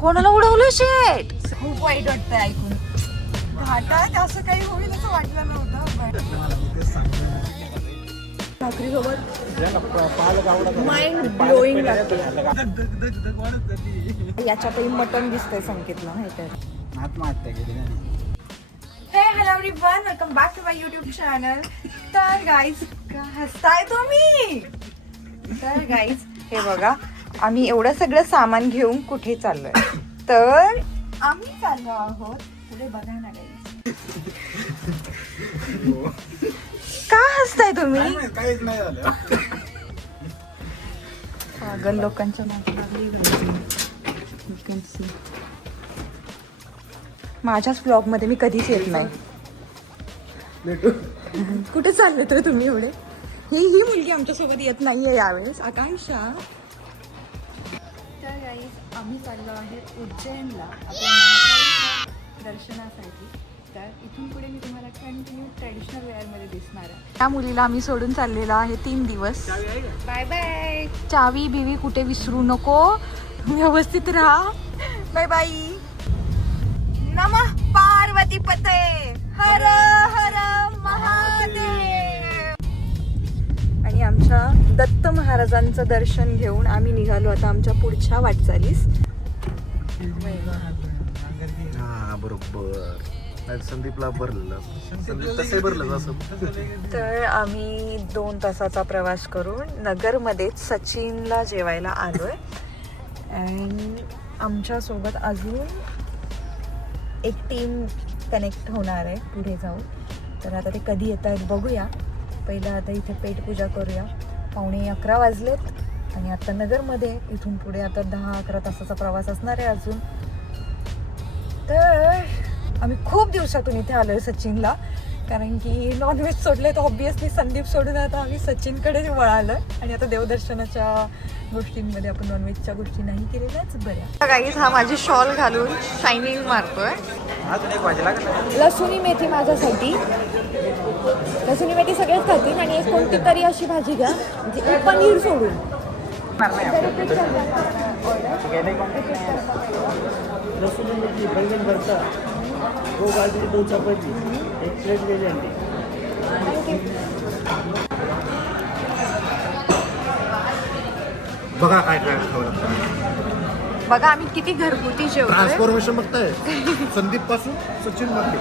कोणाला उडवलं शेट? खूप वाईट वाटतंय ऐकून. घाटात असं काही होईल असं वाटलं नव्हतं. भाकरी सोबत माइंड ब्लोईंग लागते. याच्यातही मटन दिसतंय संकेतला माहिती आहे. हे hello everyone, welcome back to my YouTube channel. तर गाईज हसताय तुम्ही. तर गाईज हे बघा, आम्ही एवढं सगळं सामान घेऊन कुठे चाललोय. तर आम्ही चाललो आहोत पुढे बघा ना गाईज. का हसताय तुम्ही? काहीच नाही झालं. पागल लोकांच्या मागे माझ्याच ब्लॉग मध्ये मी कधीच येत नाही. कुठे चालले तर तुम्ही एवढे? ही मुलगी आमच्या सोबत येत नाहीये यावेळेस, आकांक्षा. तर गाईज आम्ही चाललो आहे उज्जैनला आपल्या महाकाळेच्या दर्शनासाठी. तर इथून पुढे मी तुम्हाला कंटिन्यू ट्रेडिशनल वेअरमध्ये दिसणार आहे. त्या मुलीला आम्ही सोडून चाललेला आहे 3 दिवस. Bye bye. चावी बिवी कुठे विसरू नको, व्यवस्थित राहा. Bye bye. नमः पार्वती पते, हर हर महादेव. आणि आमच्या दत्त महाराजांचं दर्शन घेऊन आम्ही निघालो आता आमच्या पुढच्या वाटचालीस. हा बरोबर. संदीपला भरलेलं, संदीप तसे भरलं असं. तर आम्ही 2 तासाचा प्रवास करून नगरमध्येच सचिनला जेवायला आलोय. आणि आमच्यासोबत अजून एक टीम कनेक्ट होणार आहे पुढे जाऊन. तर आता ते कधी येत आहेत बघूया. पहिलं आता इथे पेटपूजा करूया. 11:15 वाजलेत आणि आता नगरमध्ये इथून पुढे आता 10-11 तासाचा प्रवास असणार आहे अजून. तर आम्ही खूप दिवसातून इथे आलोय सचिनला, कारण की नॉनव्हेज सोडले तर ऑब्विसली संदीप सोडून आता आम्ही सचिनकडे वळालोय. आणि आता देवदर्शनाच्या गोष्टींमध्ये आपण नॉनव्हेजच्या गोष्टी नाही केलेल्याच बऱ्या. गाईज हा माझी शॉल घालून शायनिंग मारतोय. लसूणी मेथी माझ्यासाठी. लसूणी मेथी सगळेच खातील आणि एक कोणती तरी अशी भाजी घ्या म्हणजे पनीर सोडून. लसूण मेथी, बैंगन भरता, 2 बाजरी, 2 चपाती, 1 प्लेट ले लेंगे. बघा काय काय खावं. बघा आम्ही किती घरगुती जेवतोय. ट्रान्सफॉर्मेशन बघताय संदीप पासून सचिन मध्ये.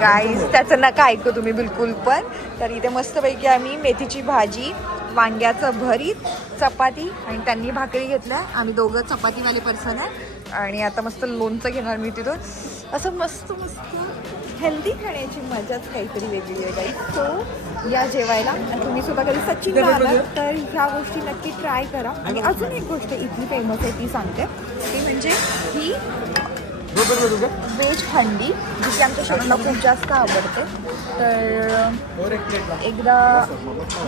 गाईज त्याचं नका ऐकू तुम्ही बिलकुल पण. तर इथे मस्तपैकी आम्ही मेथीची भाजी, वांग्याचं भरीत, चपाती आणि त्यांनी भाकरी घेतल्या. आम्ही दोघं चपातीवाले पर्सन आहे. आणि आता मस्त लोणचं घेणार मी तिथून. असं मस्त मस्त हेल्दी खाण्याची मजाच काहीतरी वेगळी आहे गाईज. सो या जेवायला. आणि तुम्ही सुद्धा कधी सचिनला आलात तर ह्या गोष्टी नक्की ट्राय करा. आणि अजून एक गोष्ट इथली फेमस आहे ती सांगते. ती म्हणजे ही व्हेज हंडी, जी आमच्या शेटला खूप जास्त आवडते. तर एकदा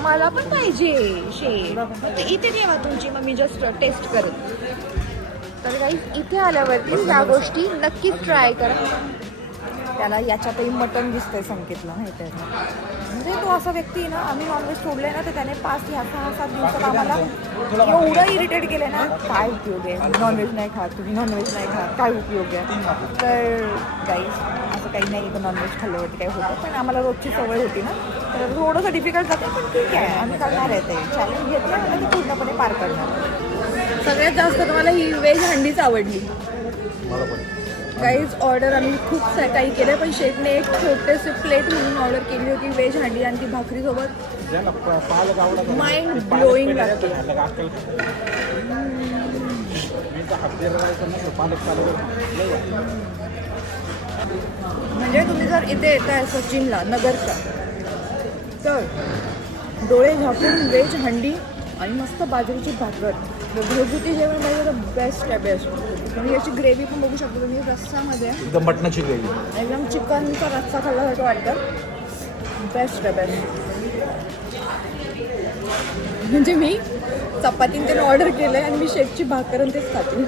मला पण पाहिजे शेट. इथे ठेवा तुमची, मग मी जस्ट टेस्ट करत. तर काही इथे आल्यावरती ह्या गोष्टी नक्कीच ट्राय करा. त्याला याच्यातही मटन दिसतंय संकेतला माहिती आहे. म्हणजे तो असा व्यक्ती ना, आम्ही नॉनव्हेज सोडले ना तर त्याने 5-6-7 दिवसात आम्हाला एवढं इरिटेट केलं ना. काय उपयोग आहे, नॉनव्हेज नाही खात तुम्ही, नॉनव्हेज नाही खात, काय उपयोग आहे. तर गाईज असं काही नाही की नॉनव्हेज खाल्ल्यावरती काय होतं, पण आम्हाला रोजची सवय होती ना, तर थोडंसं डिफिकल्ट जाते. पण ठीक आहे, आम्ही करणार आहे. ते चॅलेंज घेतलं आणि ती पूर्णपणे पार करणार. सगळ्यात जास्त तुम्हाला ही व्हेज हंडीच आवडली. गाईज ऑर्डर आम्ही खूप काही केलं, पण शेटने एक छोटेसे प्लेट म्हणून ऑर्डर केली होती व्हेज हंडी. आणि ती भाकरीसोबत माइंड ब्लोईंग लागते. म्हणजे तुम्ही जर इथे येत आहे सचिनला नगरच्या, तर डोळे झाकून व्हेज हंडी आणि मस्त बाजरीची भाकर, घरगुती जेवण म्हणजे तर बेस्ट आहे, बेस्ट. म्हणजे याची ग्रेव्ही पण बघू शकतो तुम्ही रस्सामध्ये, एकदम मटणाची ग्रेव्ही, एकदम चिकनचा रस्सा खाल्ल्यासारखं वाटतं. बेस्ट आहे, बेस्ट. म्हणजे मी चपातीन ते ऑर्डर केलं आणि मी शेकची भाकर आणि तेच खाते.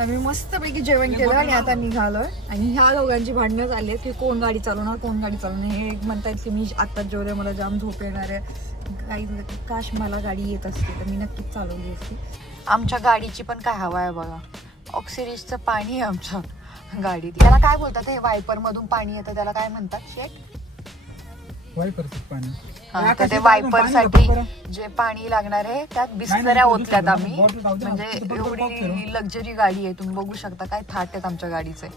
आम्ही मस्तपैकी जेवण केलं आणि आता निघालोय. आणि ह्या दोघांची भांडणं झाली आहेत की कोण गाडी चालवणार, कोण गाडी चालवणार. हे म्हणतात की मी आत्ताच जेवले, मला जाम झोप येणार आहे. काही काश मला गाडी येत असते तर मी नक्कीच चालवली असते. आमच्या गाडीची पण काय हवा आहे बघा. ऑक्सिरीजचं पाणी आहे आमच्या गाडीत. त्याला काय बोलतात हे वायपर मधून पाणी येतं त्याला काय म्हणतात शेट? हा, तर ते वायपर साठी जे पाणी लागणार आहे त्यात बिस्लऱ्या ओतल्यात आम्ही. म्हणजे एवढी लक्झरी गाडी आहे, तुम्ही बघू शकता काय थाट आहेत आमच्या गाडीचे.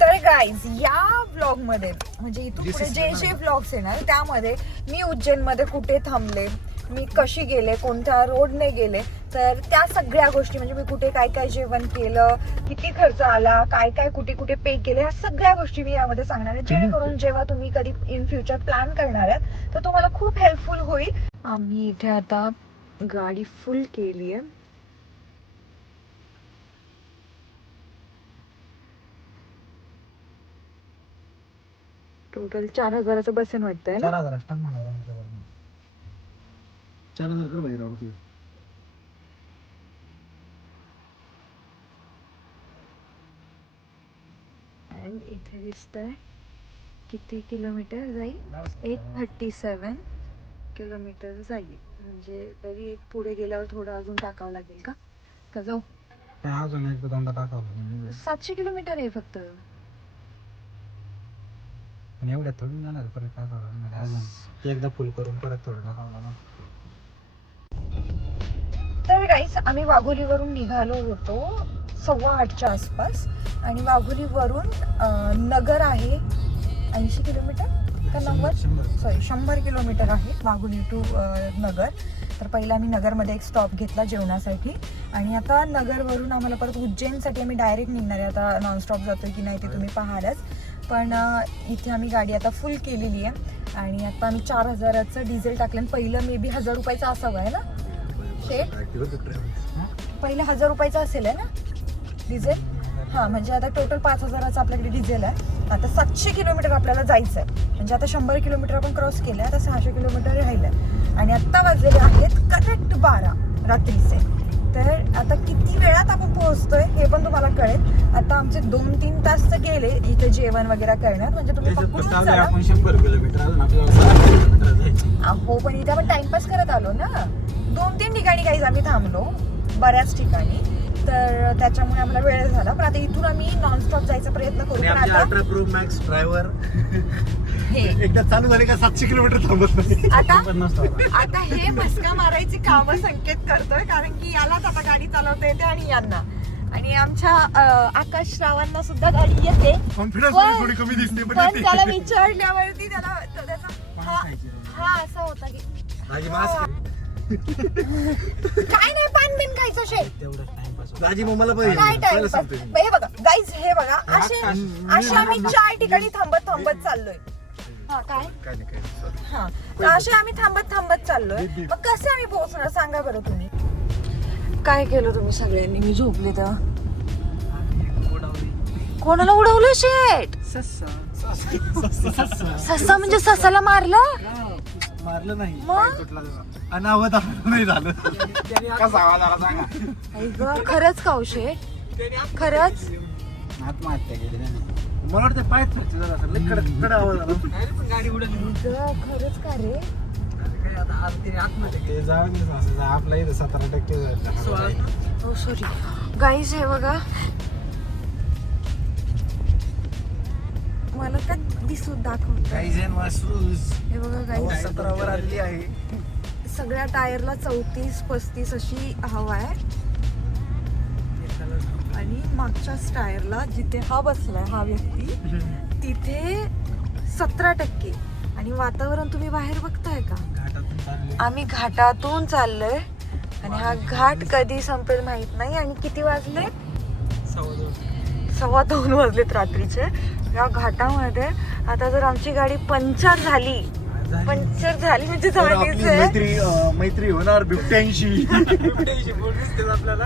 तर गाईज या व्लॉग मध्ये म्हणजे इथून पुढे जे जे व्लॉग्स येणार त्यामध्ये मी उज्जैन मध्ये कुठे थांबले, मी कशी गेले, कोणत्या रोडने गेले, तर त्या सगळ्या गोष्टी म्हणजे मी कुठे काय काय जेवण केलं, किती खर्च आला, काय काय कुठे कुठे पे केले, ह्या सगळ्या गोष्टी मी यामध्ये सांगणार आहे. जेणेकरून जेव्हा तुम्ही कधी इन फ्युचर प्लॅन करणार आहात तर तुम्हाला खूप हेल्पफुल होईल. आम्ही इथे आता गाडी फुल केली आहे. टोटल 4,000चं बसेन वाटतंय ना. 4,000 बाहेर आवडते. आणि इथे दिसतंय किती किलोमीटर जाईल. 837 किलोमीटर जाईल. म्हणजे तरी पुढे गेल्यावर थोडं अजून टाकावं लागेल का जाऊ. अजून एक दोनदा टाकावं. 700 किलोमीटर आहे फक्त. पण एवढ्या थोडी जाणार परत टाकावं. अजून एकदा फुल करून परत थोडं टाकावं. तर गाईस आम्ही वाघोलीवरून निघालो होतो 8:15च्या आसपास. आणि वाघोलीवरून नगर आहे 80 किलोमीटर का 100 किलोमीटर आहे वाघोली टू नगर. तर पहिला आम्ही नगरमध्ये एक स्टॉप घेतला जेवणासाठी. आणि आता नगरवरून आम्हाला परत उज्जैनसाठी आम्ही डायरेक्ट निघणार आहे. आता नॉनस्टॉप जातोय की नाही ते तुम्ही पाहालच. पण इथे आम्ही गाडी आता फुल केलेली आहे. आणि आता आम्ही 4,000चं डिझेल टाकलं. पहिलं मे बी 1,000 रुपयाचं असावं आहे ना शेट? पहिलं 1,000 रुपयाचं असेल आहे ना डिझेल. हां, म्हणजे आता टोटल 5,000चं आपल्याकडे डिझेल आहे. आता 700 किलोमीटर आपल्याला जायचं आहे. म्हणजे आता 100 किलोमीटर आपण क्रॉस केलं आहे. आता 600 किलोमीटर राहिलं आहे. आणि आत्ता वाजलेले आहेत करेक्ट 12 रात्रीचे. तर आता किती वेळात आपण पोहोचतोय हे पण तुम्हाला कळेल. आता आमचे 2-3 तास तर गेले इथे जेवण वगैरे करण्यात. म्हणजे तुम्ही पकडून चला. आपण 100 किलोमीटर अजून आपल्याला 6 किलोमीटर जायचं. हो, पण इथे आपण टाइमपास करत आलो ना. 2-3 ठिकाणी काही आम्ही थांबलो, बऱ्याच ठिकाणी. तर त्याच्यामुळे आम्हाला वेळ झाला. पण आता इथून आम्ही नॉनस्टॉप जायचा प्रयत्न करू. पण आता 18 प्रो मॅक्स ड्रायव्हर हे एकदा चालू झाले का 700 किलोमीटर थांबत नाही. आता हे मस्का मारायची काम संकेत करतोय. कारण की यालाच आता गाडी चालवता येते आणि यांना. आणि आमच्या आकाश रावांना सुद्धा गाडी येते. कॉन्फिडन्स थोडी कमी दिसते. पण त्याला विचारल्यावरती त्याचा हा असा होता की काय नाही पान बिन खायचं शेत. राजी मम्माला काय टाइमपास. हे बघा गाईज, हे बघा असे आम्ही 4 ठिकाणी थांबत चाललोय. हा काय हा, तर असे आम्ही थांबत चाललोय. मग कसे आम्ही पोहोचणार सांगा बरं तुम्ही. काय केलं तुम्ही सगळ्यांनी? मी झोपले तेव्हा. कोणाला उडवलं शेट? ससा म्हणजे ससाला मारलं नाही. मग अनावत नाही झालं. कसा आवाज आला सांगा. खरंच का शेट? खरंच आत्महत्या केली त्याने. मला वाटतं पायच फ्रॅक्चर झाला असेल. कडे आवाज आला. गाडी उडली. खरंच का रे? काय आता आत्महत्या केली. जाऊन आपला इथं 17% हो सॉरी गाईज. हे बघा मला का दिसून दाखवत. हे बघा गाईज 17 वर आलेली आहे. सगळ्या टायरला 34-35 अशी हवा आहे. आणि मागच्याच टायरला जिथे हा बसलाय हा व्यक्ती तिथे 17%. आणि वातावरण तुम्ही बाहेर बघताय का? आम्ही घाटातून चाललोय. आणि हा घाट कधी संपेल माहित नाही. आणि किती वाजले? 2:15 वाजलेत रात्रीचे. या घाटामध्ये आता जर आमची गाडी पंक्चर झाली म्हणजे झालीच मैत्री होणार बिबट्यांशी. आपल्याला.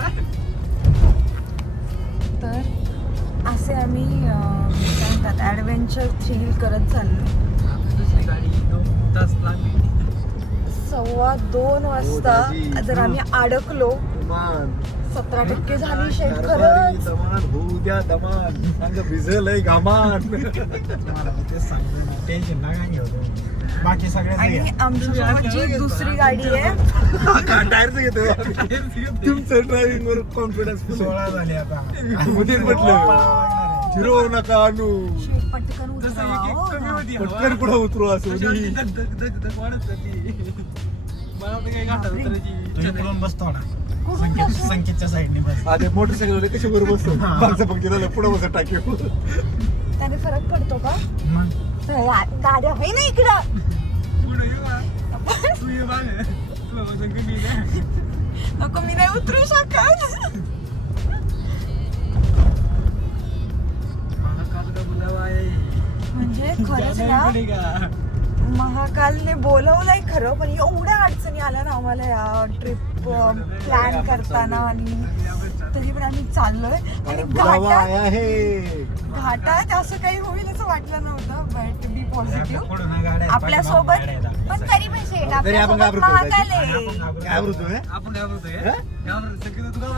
तर असे आम्ही काय म्हणतात ॲडव्हेंचर थ्रिल करत चाललो. दुसरी गाडी 2 तास लागली. 2:15 वाजता जर आम्ही अडकलो दमान 17% झाली शेट कारभारी खरंच. दमान होऊ द्या दमान सांग भिजलंय घामान टेन्शन ना काय घेऊ बाकी आणि आमच्यासोबत जी दुसरी गाडी आहे टायरच घेतो तुमचं ड्रायव्हिंग वर कॉन्फिडन्स 16 झाले आता मध्ये म्हटलं झिरो नका आणू शेट पटकन उतरा, हो ना. पटकन पुढे उतरू असं इकडून बसतो ना कुठून बसू? संकेतच्या साईडने बस आधी मोटरसायकल कशी बरोबर बसतो मागचं फक्त त्याला पुढे बसत टाकेल त्याने फरक पडतो का? मग गाड्या आहे ना इकडं. नको मी नाही उतरू शकत. म्हणजे खरंच ना महाकालने बोलवलंय खरं, पण एवढ्या अडचणी आल्या ना आम्हाला या ट्रिप प्लॅन करताना, आणि तरी पण आम्ही चाललोय. आणि घाटात असं काही होईल असं वाटलं नव्हतं, बट बी पॉझिटिव्ह आपल्यासोबत. पण तरी पण शेट आपल्यासोबत महाकाल आहे.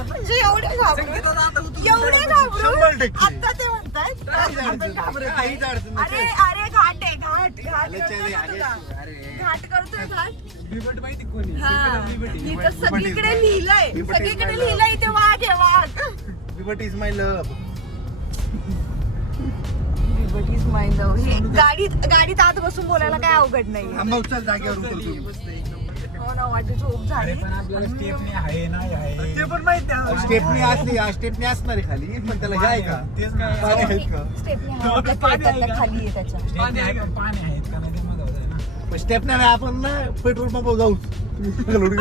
म्हणजे एवढे घाबरून आता ते म्हणतात अरे अरे घाट आहे, घाट करतोय घाट. हा, इथं सगळीकडे लिहिलंय इथे वाघ आहे, वाघ. बिबट इज माय लव्ह. बिबट इज माय लव्ह. हे गाडीत आत बसून बोलायला काय अवघड नाही. जागेवर उतरतो. हो ना, वाटते झोप झाली. स्टेपनी आहे नाही आहे ते पण माहिती स्टेपनी असली स्टेपनी असणार आहे खाली, पण त्याला हे आहे का तेच काय पाणी आहेत का? स्टेपनी आपल्या खेळतात खाली आहे त्याच्या. पाणी आहेत का नाही ते मग ना पण स्टेपनी नाही, आपण ना पेट्रोल पंप जाऊ. पेट्रोल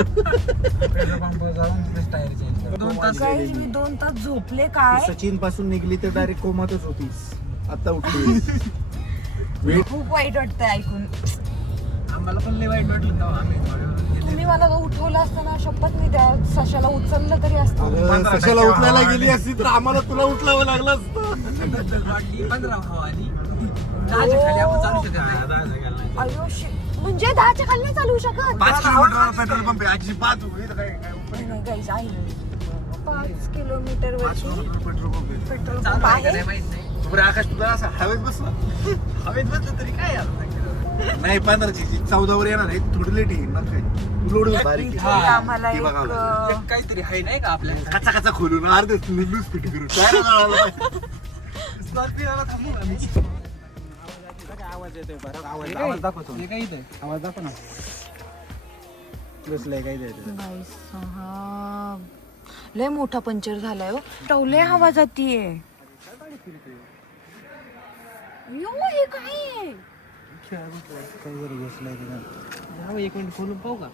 पंप जाऊन तिथेच टायर चेंज कर 2 तास काही मी 2 तास झोपले काय. सचिन पासून निघली तर डायरेक्ट कोमातच होतीस, आता उठली. खूप वाईट वाटतंय ऐकून. आम्हाला पण लय वाईट वाटलं तेव्हा आम्ही तुम्ही मला जर उठवलं असतं ना, शपथ मी त्या सशाला उचललं तरी असतं. अगं, सशाला उचलायला गेली असती तर आम्हाला तुला उचलावं लागलं असतं. 15 हवा आली अयो shit. म्हणजे 10च्या खाली नाही चालू शकत. 5 किलोमीटर पेट्रोल पंप आहे अजिबात. नाही guys, आहे 5 किलोमीटर 5 वरती किलोमीटर पेट्रोल पंप आहे. पेट्रोल पंप आहे. बरं आकाश तुला असं हवेत बसला हवेत बसलं तरी काय नाही 15ची 14 वर येणार आहे, थोडी लेट येईल ना काय लोड बारीक इथे आहे. आम्हाला ती बघावं लागेल. एक काहीतरी आहे नाही का आपल्या कचा कचा खोलून अर्धे लूज फिट करू काय थांबू आम्ही आवाज येतोय बरं आवाज दाखवतो हे काय इथे आवाज दाखव ना बसलंय काय इथे Guys, हा लय मोठा पंचर झालाय हो. टवले हवा जातीये. यो हे काय आहे? काही जरी बसलंय एक मिनिट खोलून पाहू का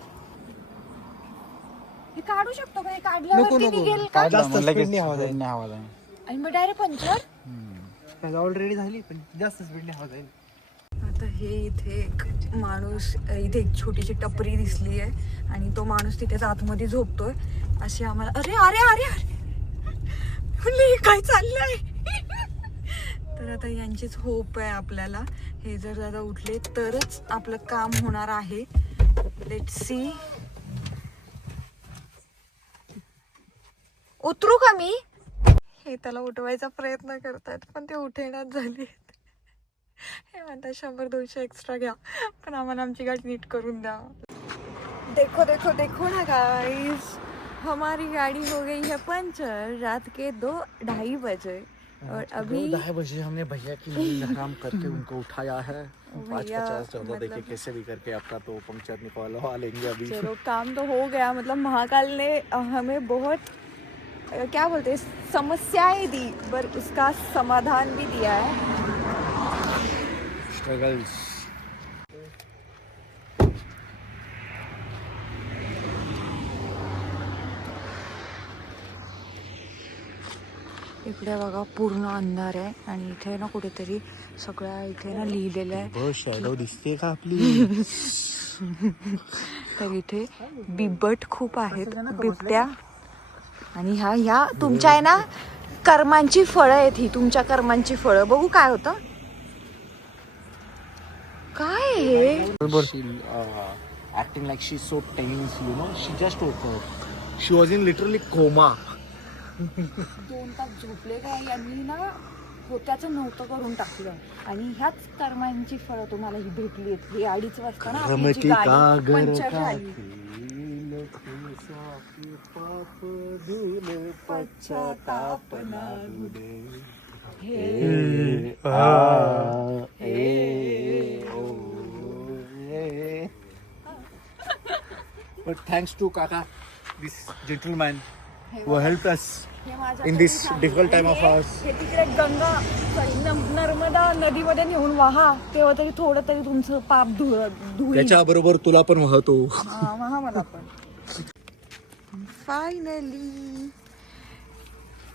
हे काढू शकतो का? हे काढल्यावरती निघेल का? जास्त स्पीडने आवाज आहे आणि मग डायरेक्ट पंचर. ऑलरेडी झाली पण जास्त स्पीडने आवाज आहे. आता हे इथे एक माणूस, इथे एक छोटीशी टपरी दिसली आहे आणि तो माणूस तिथेच आतमध्ये झोपतोय. असे आम्हाला अरे अरे अरे अरे म्हणले हे काय चाललंय. तर आता यांचीच होप आहे आपल्याला. हे जर दादा उठले तरच आपलं काम होणार आहे. Let's see. उतरू का मी? हे त्याला उठवायचा प्रयत्न करतात पण ते उठेनाच झाले. हे म्हणतात 100-200 एक्स्ट्रा घ्या, पण आम्हाला आमची गाडी नीट करून द्या. देखो देखो देखो ना गाइस, हमारी गाड़ी हो गई है पंचर रात के 2-2:30 बजे. और अभी 2:30 बजे हमने भैया की नींद हराम करके उनको उठाया है. भैया 5:50 देखिए कैसे भी करके आपका तो पंक्चर निकालवा लेंगे अभी. चलो काम तो हो गया. मतलब महाकाल ने हमें बहुत क्या बोलते हैं समस्याएं दी, पर उसका समाधान भी दिया है. स्ट्रगल्स. इकडे बघा पूर्ण अंधार आहे आणि इथे ना कुठेतरी सगळ्या इथे ना लिहिलेलं आहे. बहुत शॅडो दिसते का आपली. तर इथे बिबट खूप आहेत, बिबट्या. आणि ह्या तुमच्या आहे ना कर्मांची फळं आहेत. ही तुमच्या कर्मांची फळं. बघू काय होतं. काय हे acting like she's so tense, you know, she just woke up. She was in literally coma. 2 तास झोपले का यांनी ना होत्याचं नव्हतं करून टाकलं आणि ह्याच कर्मांची फळं तुम्हाला ही भेटली. हे 2:30 वाजता ना आपली जी गाडी पंक्चर झाली. पश्चाताप नागू दे. But thanks to Kaka, this gentleman हे who helped us हे माझ्या in this घरी difficult time आणि of ours. हे तिकडे गंगा नर्मदा नदीमध्ये नेऊन वाहा तेव्हा तरी थोडं तरी तुमचं पाप धुईल. त्याच्याबरोबर तुला पण वाहतो. वाहा मला पण. फायनली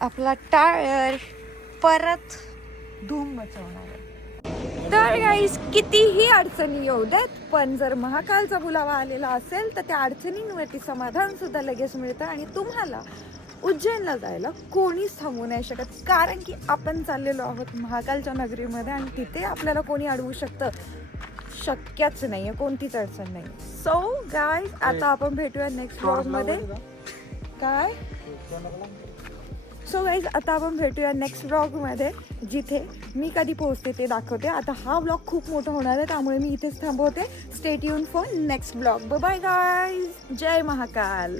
आपला टायर परत धूम मचवणार आहे. तर गाईस कितीही अडचणी येऊ देत पण जर महाकालचा बुलावा आलेला असेल तर त्या अडचणींवरती समाधान सुद्धा लगेच मिळतं आणि तुम्हाला उज्जैनला जायला कोणीच थांबवू नाही शकत. कारण की आपण चाललेलो आहोत महाकालच्या नगरीमध्ये आणि तिथे आपल्याला कोणी अडवू शकतं शक्यच नाहीये. कोणतीच अडचण नाही. सो गाईज आता आपण भेटूया नेक्स्ट ब्लॉगमध्ये. काय सो गाईज आता आपण भेटूया नेक्स्ट ब्लॉगमध्ये जिथे मी कधी पोहोचते ते दाखवते. आता हा ब्लॉग खूप मोठा होणार आहे त्यामुळे मी इथेच थांबवते. Stay tune for next blog. Bye guys. जय महाकाल.